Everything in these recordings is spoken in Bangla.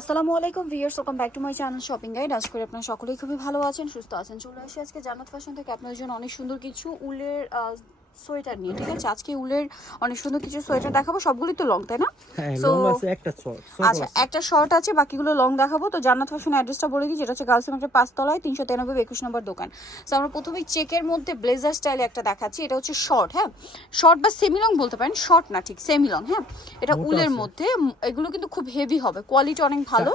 আসসালামু আলাইকুম viewers welcome back to my channel shopping guide. আজ করে আপনারা সকলেই খুবই ভালো আছেন, সুস্থ আছেন, চলে আসি আজকে জান্নাত ফ্যাশন থেকে। আপনাদের জন্য অনেক সুন্দর কিছু উলের সোয়েটার নিয়ে ঠিক আছে? আজকে উলের অনেক সুন্দর কিছু সোয়েটার দেখাবো সবগুলোই তো লং তাই না? হ্যাঁ আছে একটা শর্ট আচ্ছা একটা শর্ট আছে বাকিগুলো লং দেখাবো। তো জান্নাত ফ্যাশন অ্যাড্রেসটা বলে দিই যেটা হচ্ছে গার্লস মার্কেট পাঁচতলায় তিনশো তিরানব্বই একুশ নম্বর দোকান। তো আমরা প্রথমেই চেকের মধ্যে ব্লেজার স্টাইলে একটা দেখাচ্ছি এটা হচ্ছে শর্ট হ্যাঁ? শর্ট বা সেমি লং বলতে পারেন শর্ট না ঠিক সেমি লং হ্যাঁ? এটা উলের মধ্যে এগুলো কিন্তু খুব হেভি হবে কোয়ালিটি অনেক ভালো।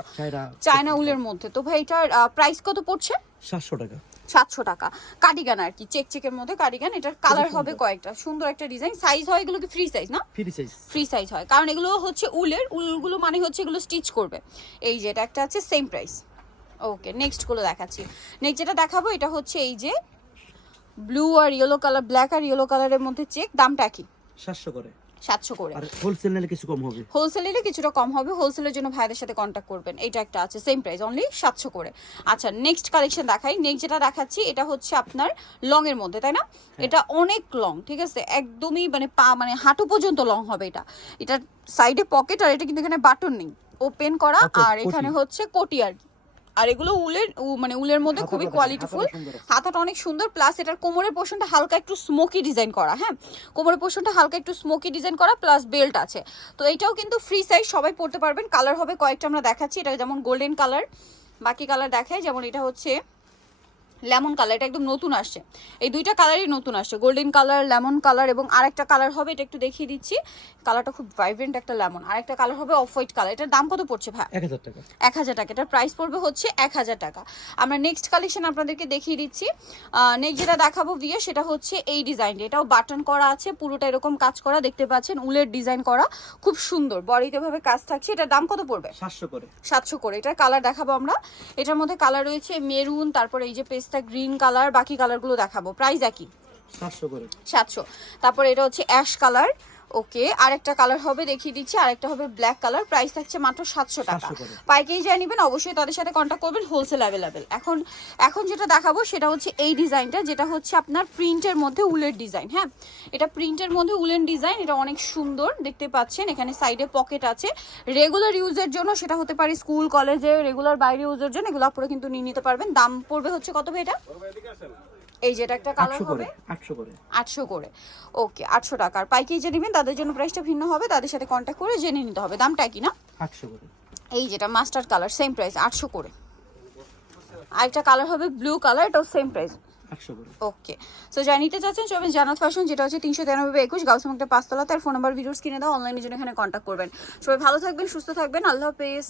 চায়না উলের মধ্যে। তো ভাই এটার প্রাইস কত পড়ছে? সাতশো টাকা। সাতশো টাকা। কার্ডিগান আর কি চেক চেকের মধ্যে কার্ডিগান এটার কালার হবে কয়েকটা। সুন্দর একটা ডিজাইন সাইজ হয় এগুলো কি ফ্রি সাইজ না? ফ্রি সাইজ ফ্রি সাইজ হয়। কারণ এগুলো হচ্ছে উলের উলগুলো মানে হচ্ছে এগুলো স্টিচ করবে। এই যে এটা একটা আছে সেম প্রাইস ওকে নেক্সটগুলো দেখাচ্ছি। নেক্সট যেটা দেখাবো এটা হচ্ছে এই যে ব্লু আর ইয়েলো কালার ব্ল্যাক আর ইয়েলো কালারের মধ্যে চেক দামটা কি? সাতশো করে। সাতশো করে। আর হোলসেল নিলে কিছু কম হবে? হোলসেলে কিছুটা কম হবে। হোলসেলের জন্য ভাইদের সাথে কন্ট্যাক্ট করবেন। এটা একটা আছে সেম প্রাইস অনলি সাতশো করে। আচ্ছা নেক্সট কালেকশন দেখাই। নেক্সট যেটা দেখাচ্ছি এটা হচ্ছে আপনার লং এর মধ্যে তাই না? এটা অনেক লং ঠিক আছে? একদমই মানে পা মানে হাঁটু পর্যন্ত লং হবে এটা। এটা সাইডে পকেট আর এটা কিন্তু এখানে বাটন নেই। ওপেন করা আর এখানে হচ্ছে কোটি আর কি। আর এগুলো উলের মানে উলের মধ্যে খুবই কোয়ালিটিফুল হাতাটা অনেক সুন্দর প্লাস এটার কোমরের পোর্শনটা হালকা একটু স্মোকি ডিজাইন করা হ্যাঁ? কোমরের পোর্শনটা হালকা একটু স্মোকি ডিজাইন করা প্লাস বেল্ট আছে। তো এটাও কিন্তু ফ্রি সাইজ সবাই পড়তে পারবেন। কালার হবে কয়েকটা আমরা দেখাচ্ছি এটা যেমন গোল্ডেন কালার বাকি কালার দেখায় যেমন এটা হচ্ছে লেমন কালার এটা একদম নতুন আসছে। এই দুইটা কালারই নতুন আসছে গোল্ডেন কালার লেমন কালার এবং আরেকটা কালার হবে এটা একটু দেখিয়ে দিচ্ছি। কালারটা খুব ভাইব্রেন্ট একটা লেমন আরেকটা কালার হবে অফ হোয়াইট কালার এটার দাম কত পড়ছে ভাই? এক হাজার টাকা। এক হাজার টাকা এটার প্রাইস পড়বে হচ্ছে এক হাজার টাকা। আমরা নেক্সট কালেকশন আপনাদেরকে দেখিয়ে দিচ্ছি। নেক্সট যেটা দেখাবো ভিয়ে সেটা হচ্ছে এই ডিজাইনটা এটাও বাটন করা আছে পুরোটা এরকম কাজ করা দেখতে পাচ্ছেন উলের ডিজাইন করা খুব সুন্দর বডিতে ভাবে কাজ থাকছে। এটার দাম কত পড়বে? সাতশো করে। সাতশো করে এটার কালার দেখাবো আমরা। এটার মধ্যে কালার রয়েছে মেরুন তারপরে এই যে পেস্তা গ্রিন কালার বাকি কালারগুলো দেখাবো। প্রাইস একই। সাতশো করে। সাতশো। তারপরে এটা হচ্ছে অ্যাশ কালার ওকে আরেকটা কালার হবে দেখিয়ে দিচ্ছি আরেকটা হবে ব্ল্যাক কালার প্রাইস থাকছে মাত্র সাতশো টাকা। 700 করে। পাইকারি যা নেবেন অবশ্যই তাদের সাথে কন্ট্যাক্ট করবেন হোলসেল অ্যাভেলেবেল এখন এখন যেটা দেখাবো সেটা হচ্ছে এই ডিজাইনটা যেটা হচ্ছে আপনার প্রিন্টের মধ্যে উলের ডিজাইন হ্যাঁ? এটা প্রিন্টের মধ্যে উলেন ডিজাইন এটা অনেক সুন্দর দেখতে পাচ্ছেন এখানে সাইডে পকেট আছে। রেগুলার ইউজের জন্য সেটা হতে পারে স্কুল কলেজে রেগুলার বাইরে ইউজের জন্য এগুলো আপনারা কিন্তু নিয়ে নিতে পারবেন। দাম পড়বে হচ্ছে কত ভাই এটা? এই যেটা একটা কালার হবে। আটশো করে। আটশো করে। ওকে আটশো টাকা। আর পাইকারি যে নেবেন তাদের জন্য প্রাইসটা ভিন্ন হবে। তাদের সাথে কন্ট্যাক্ট করে জেনে নিতে হবে। দামটা কি না? আটশো করে। এই যেটা মাস্টার্ড কালার সেম প্রাইস আটশো করে। আরেকটা কালার হবে ব্লু কালার এটাও সেম প্রাইস ওকে সো যা নিতে চাচ্ছেন সবাই জানাত ফ্যাশন যেটা হচ্ছে তিনশো তিরানব্বই একুশ পাঁচতলা তার ফোন নাম্বার ভিডিওস কিনে দাও অনলাইনের জন্য এখানে কন্ট্যাক্ট করবেন। সবাই ভালো থাকবেন সুস্থ থাকবেন। আল্লাহ হাফেজ।